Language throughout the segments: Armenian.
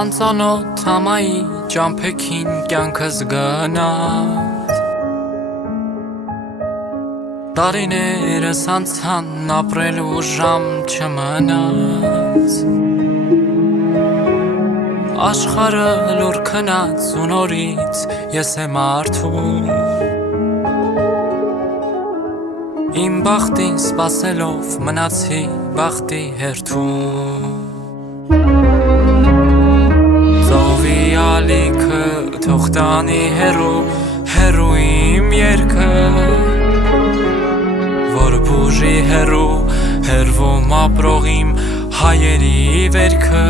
Անծանոթ ամայի ճամփեքին կյանքս գնաց Տարիներս անցան ապրելու ժամ չմնաց Աշխարհը լուր քնած ու նորից ես եմ արթուն Իմ բախտին սպասելով մնացի բախտի հերթում Ծովի ալիքը թող տանի հեռու իմ երգը Որ բուժի հեռվում ապրող իմ հայերի վերքը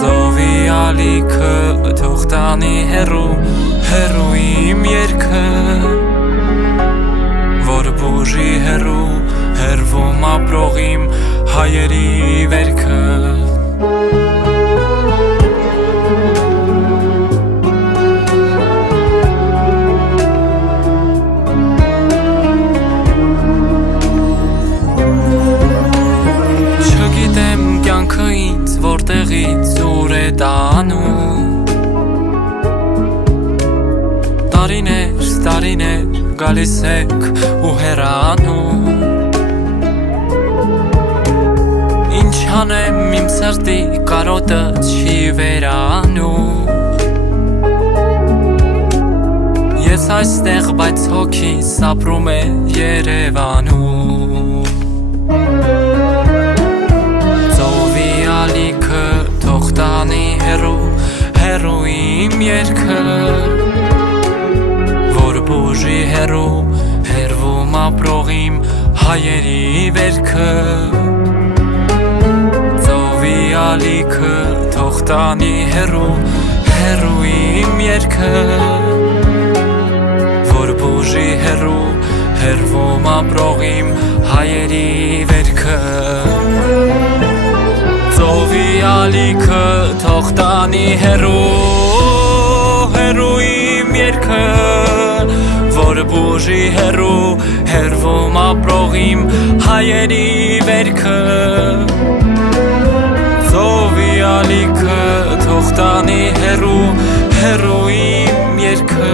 Ծովի ալիքը թող տանի հեռու իմ երգը Որ բուժի հեռվում ապրող իմ հայերի վերքը Չգիտեմ կյանքը ինձ որտեղից ուր է տանում Տարիներ գալիս եք ու հեռանում Ինչ անեմ իմ սրտի կարոտը չի վերանում Ես այստեղ բայց հոգիս ապրում է Երևանում Ծովի ալիքը թող տանի հեռու իմ երգը Որ բուժի հեռվում ապրող իմ հայերի վերքը Ծովի ալիքը թող տանի հեռու իմ երգը Որ բուժի հեռվում ապրող իմ հայերի վերքը Ծովի ալիքը թող տանի հեռու իմ երգը Որ բուժի հեռվում ապրող իմ հայերի վերքը Ծովի ալիքը թող տանի հեռու իմ երգը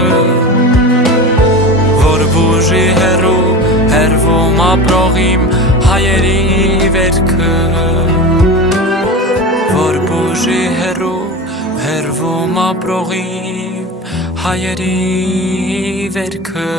Որ բուժի հեռվում ապրող իմ հայերի վերքը Որ բուժի հեռվում ապրող իմ հայերի վերքը